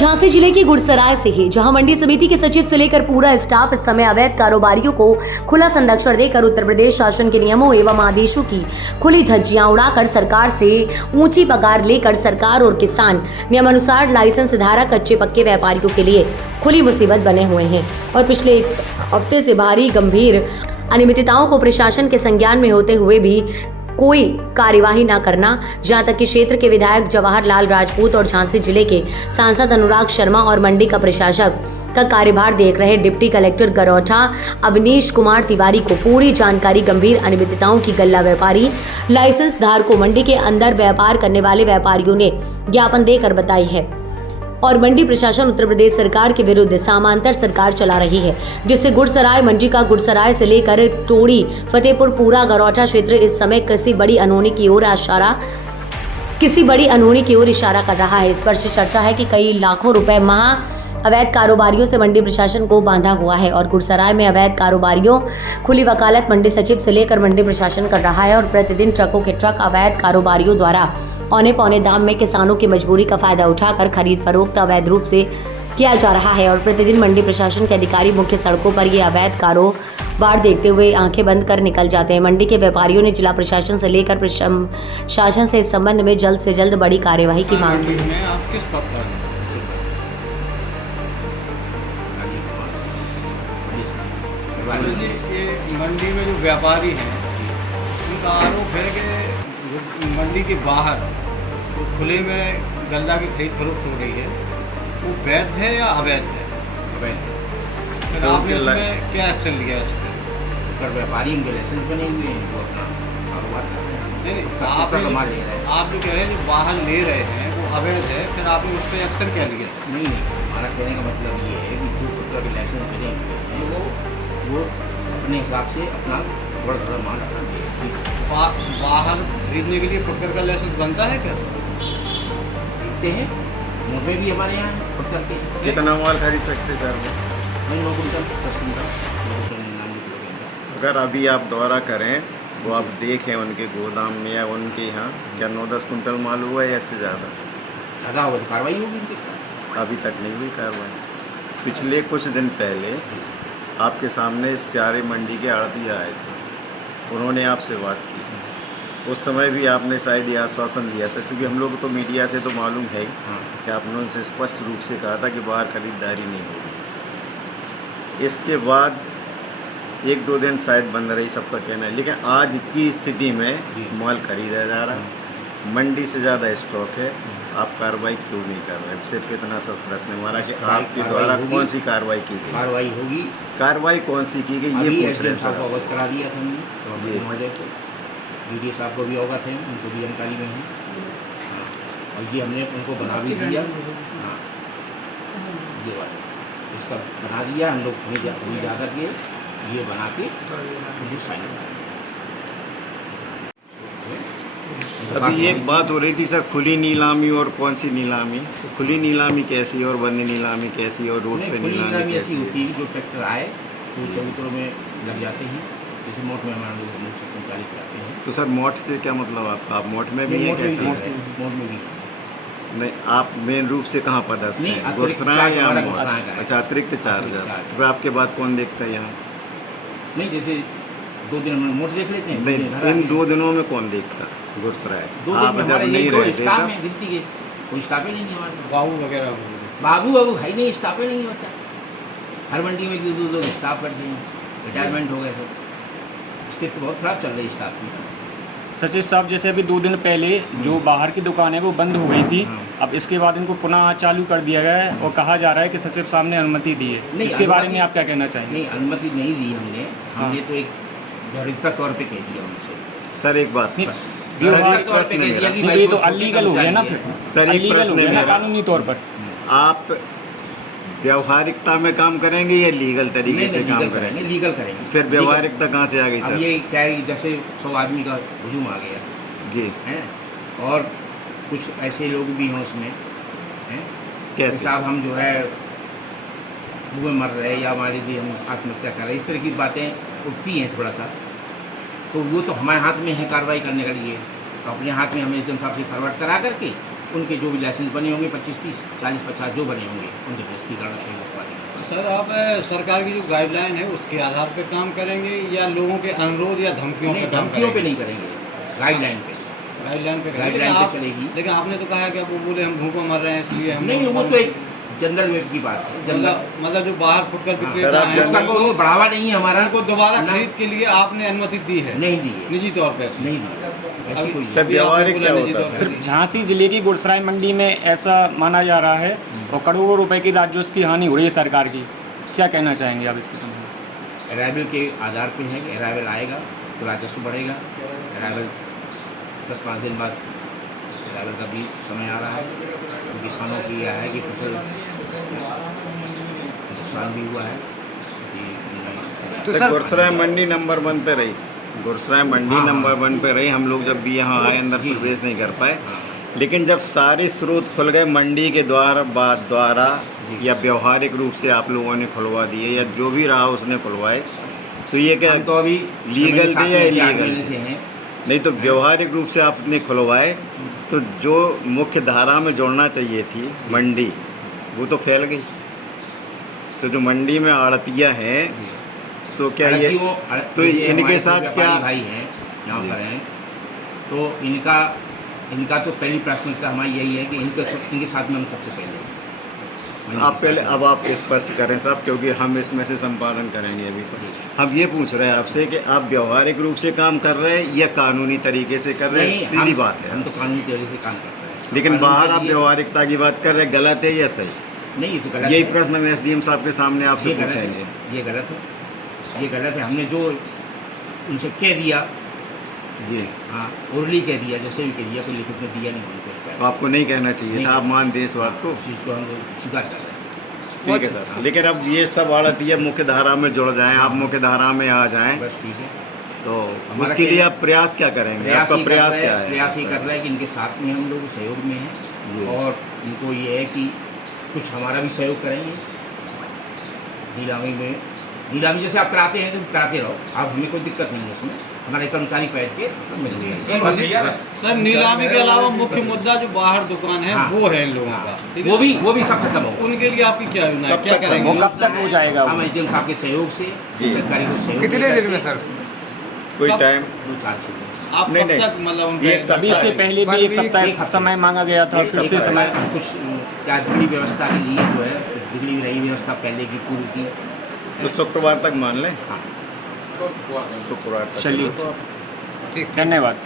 झांसी जिले की गुड़सराय से ही, जहां मंडी समिति के सचिव से लेकर पूरा स्टाफ इस समय अवैध कारोबारियों को खुला संरक्षण देकर उत्तर प्रदेश शासन के नियमों एवं आदेशों की खुली धज्जियां उड़ाकर सरकार से ऊंची पगार लेकर सरकार और किसान नियमानुसार लाइसेंस धारक कच्चे पक्के व्यापारियों के लिए खुली मुसीबत बने हुए हैं। और पिछले एक हफ्ते से भारी गंभीर अनियमितताओं को प्रशासन के संज्ञान में होते हुए भी कोई कार्यवाही न करना, जहां तक कि क्षेत्र के विधायक जवाहरलाल राजपूत और झांसी जिले के सांसद अनुराग शर्मा और मंडी का प्रशासक का कार्यभार देख रहे डिप्टी कलेक्टर गरौठा अवनीश कुमार तिवारी को पूरी जानकारी गंभीर अनियमितताओं की गल्ला व्यापारी लाइसेंस धारकों मंडी के अंदर व्यापार करने वाले व्यापारियों ने ज्ञापन देकर बताई है। और मंडी प्रशासन उत्तर प्रदेश सरकार के विरुद्ध समांतर सरकार चला रही है, जिससे गुड़सराय मंडी का गुड़सराय से लेकर टोड़ी फतेहपुर पूरा गरौठा क्षेत्र इस समय किसी बड़ी अनहोनी की ओर इशारा कर रहा है। इस पर से चर्चा है कि कई लाखों रुपए अवैध कारोबारियों से मंडी प्रशासन को बांधा हुआ है और गुड़सराय में अवैध कारोबारियों खुली वकालत मंडी सचिव से लेकर मंडी प्रशासन कर रहा है और प्रतिदिन ट्रकों के ट्रक अवैध कारोबारियों द्वारा औने पौने दाम में किसानों की मजबूरी का फायदा उठाकर खरीद फरोख्त अवैध रूप से किया जा रहा है। और प्रतिदिन मंडी प्रशासन के अधिकारी मुख्य सड़कों पर ये अवैध कारोबार देखते हुए आंखें बंद कर निकल जाते हैं। मंडी के व्यापारियों ने जिला प्रशासन से लेकर प्रशासन से इस संबंध में जल्द से जल्द बड़ी कार्यवाही की मांग की है। ये मंडी में जो व्यापारी हैं उनका आरोप है कि मंडी के बाहर जो खुले में गल्ला की खरीद फरोख्त हो रही है वो वैध है या अवैध है? अवैध है। फिर आपने इसमें क्या एक्शन लिया इस पर? व्यापारी उनके लाइसेंस बने हुए हैं, वो अपना कारोबार कर रहे हैं। नहीं, आप जो कह रहे हैं जो बाहर ले रहे हैं वो अवैध है, फिर आपने उस पर एक्शन क्या लिया? नहीं, हमारा कहने का मतलब ये है कि जो खुद के लाइसेंस बने हुए हैं वो अपने हिसाब से अपना थोड़ा माल अपना बाहर खरीदने के लिए फुटकर का लाइसेंस बनता है क्या? खरीदते हैं, मोट में भी हमारे यहाँ फुटकर के। कितना माल खरीद सकते सर? नहीं, 9 कुंटल 10 कुंटल 99 किलो। अगर अभी आप दौरा करें वो आप देखें उनके गोदाम में या उनके यहाँ क्या 9-10 कुंटल माल हुआ है या इससे ज़्यादा होगा तो कार्रवाई होगी उनकी। अभी तक नहीं हुई कार्रवाई। पिछले कुछ दिन पहले आपके सामने सारे मंडी के आड़ती आए थे, उन्होंने आपसे बात की। उस समय भी आपने शायद ये आश्वासन दिया था, क्योंकि हम लोग तो मीडिया से तो मालूम है कि आपने उनसे स्पष्ट रूप से कहा था कि बाहर खरीदारी नहीं होगी। इसके बाद 1-2 दिन शायद बंद रही, सबका कहना है, लेकिन आज की स्थिति में माल खरीदा जा रहा है, मंडी से ज़्यादा स्टॉक है। आप कार्रवाई क्यों नहीं कर रहे? सिर्फ इतना सा प्रश्न हमारा कि आपके द्वारा कौन सी कार्रवाई की गई? कार्रवाई होगी। कार्रवाई कौन सी की गई ये पूछ रहे हैं साहब को अवगत करा दिया था हमने, तो महोदय को डीडी साहब को भी अवगत है, उनको भी जानकारी में है। और ये हमने उनको बना भी दिया। हाँ, ये बात इसका बना दिया हम लोग जा कर के ये बना के मुझे साइन करा। अभी एक बात हो रही थी सर, खुली नीलामी और कौन सी नीलामी? खुली नीलामी कैसी और बंद नीलामी कैसी और रोड पे नीलामी ऐसी होती है जो ट्रैक्टर आए तो चबूतरों में लग जाते हैं, जैसे मोट में हमारे लोग मुख्य संचालित करते हैं। तो सर मोट से क्या मतलब आपका? आप मोट में भी हैं कैसे? मोट में भी नहीं, आप मेन रूप से कहाँ पदस्थ हैं? गुड़सराय या मोट? अच्छा, अतिरिक्त चार्ज। तो आपके बाद कौन देखता है यहाँ? नहीं, जैसे 2 दिन में मोट देख लेते हैं। नहीं, इन 2 दिनों में कौन देखता? गुड़सराय आप जब नहीं रहते कोई स्टाफ ही नहीं है हमारे। बाबू वगैरह बाबू भाई नहीं, स्टाफ ही नहीं बचा। हर मंडी में 2 लोग स्टाफ करते हैं, रिटायरमेंट हो गए सब। स्थिति बहुत खराब चल रही है स्टाफ की। सचिव साहब, जैसे अभी 2 दिन पहले जो बाहर की दुकान है वो बंद हो गई थी, अब इसके बाद इनको पुनः चालू कर दिया गया है और कहा जा रहा है कि सचिव साहब ने अनुमति दी है। इसके बारे में आप क्या कहना चाहेंगे? नहीं, अनुमति नहीं दी हमने तो एक व्यवहारिक तौर पे कह दिया उनसे। सर एक बात, ये तो अलीगल हो गया ना फिर। सर एक प्रश्न है मेरा, कानूनी तौर पर आप व्यवहारिकता में काम करेंगे या लीगल तरीके से काम करेंगे? लीगल करेंगे। फिर व्यवहारिकता कहाँ से आ गई सर? अब ये क्या है, जैसे 100 आदमी का हुजूम आ गया जी है और कुछ ऐसे लोग भी हैं उसमें हैं, कैसे साहब हम जो है भूखे मर रहे या हमारे लिए हम आत्महत्या कर रहे, इस तरह की बातें उठती हैं थोड़ा सा। तो वो तो हमारे हाथ में है कार्रवाई करने के लिए, तो अपने हाथ में हमें एस डी एम साहब से फॉरवर्ड करा करके उनके जो भी लाइसेंस बने होंगे 25-30, 40-50 जो बने होंगे उनके प्रस्तुतिकरण से रुकवा देंगे। सर आप सरकार की जो गाइडलाइन है उसके आधार पे काम करेंगे या लोगों के अनुरोध या धमकियों पे नहीं, काम धमकियों पे करेंगे? नहीं करेंगे, गाइडलाइन पे। गाइडलाइन पे करेंगे। गाइडलाइन लेकिन पे आप- चलेगी। लेकिन आपने तो कहा कि आप वो बोले हम भूखों मर रहे हैं इसलिए हम नहीं, वो तो एक जनरल वेब की बात है, जनरल। मतलब जो बाहर फुटकर सर, विक्रेता आप हैं इसका कोई बढ़ावा नहीं है हमारा, उनको दोबारा ना- खरीद के लिए आपने अनुमति दी है? नहीं दी है, निजी तौर पे नहीं दी है, ऐसी कोई सर, अभी आपने व्यवहारिक बोला क्या निजी होता तौर है? पे सिर्फ दी। झांसी जिले की गुरसराय मंडी में ऐसा माना जा रहा है और करोड़ों रुपए की राजस्व की हानि हो रही है सरकार की। क्या कहना चाहेंगे आप इसके संबंध में? अराइवल के आधार पे है कि अराइवल आएगा तो राजस्व बढ़ेगा। अराइवल 10-5 दिन बाद अराइवल का भी समय आ रहा है। किसानों की यह है कि फसल नुकसान भी हुआ है कि सर, गुरसराय मंडी नंबर 1 पे रही, गुरसराय मंडी हाँ, नंबर हाँ। 1 पे रही। हम लोग जब भी यहाँ आए अंदर जी। प्रवेश नहीं कर पाए, हाँ। लेकिन जब सारे स्रोत खुल गए मंडी के द्वारा जी। या व्यवहारिक रूप से आप लोगों ने खुलवा दिए या जो भी रहा उसने खुलवाए, तो ये क्या हम तो अभी लीगल थे या 6 इलीगल महीने से हैं। नहीं? तो व्यवहारिक रूप से आपने खुलवाए तो जो मुख्य धारा में जोड़ना चाहिए थी मंडी, वो तो फैल गई। तो जो मंडी में आड़तियाँ हैं, तो क्या ये तो ये इनके हमारे साथ जो क्या व्यापारी भाई हैं यहाँ पर हैं, तो इनका तो पहली प्राथमिकता हमारी यही है कि इनके साथ में हम सबसे पहले आप पहले अब आप स्पष्ट करें साहब, क्योंकि हम इसमें से संपादन करेंगे अभी। तो हम ये पूछ रहे हैं आपसे कि आप व्यवहारिक रूप से काम कर रहे हैं या कानूनी तरीके से कर रहे हैं? सीधी बात है। हम तो कानूनी तरीके से काम करते हैं, लेकिन कानून बाहर के आप लिए- व्यवहारिकता की बात कर रहे हैं, गलत है या सही? नहीं, ये तो गलत यही है। प्रश्न हम एसडीएम साहब के सामने आपसे ये गलत पूछेंगे। है, ये गलत है, ये गलत है। हमने जो उनसे कह दिया, जी, हाँ, ओरली कह दिया, जैसे भी कह दिया, कोई लिखित में दिया नहीं हमको उस तो पर। आपको नहीं कहना चाहिए नहीं था, आप कहना मानते इस बात को? इस चीज़ को हम लोग स्वीकार कर रहे हैं। ठीक है सर, लेकिन अब ये सब आड़तियाँ मुख्य धारा में जुड़ जाएं, आप मुख्य धारा में आ जाएं, बस ठीक है। तो हमारा उसके लिए क्या- आप प्रयास क्या करेंगे? आपका ही कर प्रयास रहा क्या है, है? प्रयास ये कर रहा है कि इनके साथ में हम लोग सहयोग में जी। हैं और इनको ये है कि कुछ हमारा भी सहयोग करेंगे नीलामी में। नीलामी जैसे आप कराते हैं तो कराते रहो, आप, हमें कोई दिक्कत नहीं है इसमें। हमारे कर्मचारी बैठ के मदद करेंगे। सर नीलामी के अलावा मुख्य मुद्दा जो बाहर दुकान है हाँ। वो है इन लोगों का, ठीक है? वो भी सब खत्म होगा। उनके लिए आपकी क्या योजना है? कब क्या तक करेंगे? वो कब तक हो जाएगा? हम एसडीएम साहब के सहयोग से जी। सरकारी को सहयोग कितने दिन में सर? कोई कब- टाइम? 2-4 चीज़ें। आप नहीं, कब नहीं। तक मतलब उनके एक सप्ताह अभी इसके पहले भी एक सप्ताह समय मांगा गया था, फिर से समय कुछ क्या बिजली व्यवस्था के लिए जो है बिजली में रही व्यवस्था पहले की पूर्व की। तो शुक्रवार तक मान लें? हाँ। शुक्रवार तक। चलिए, ठीक। धन्यवाद।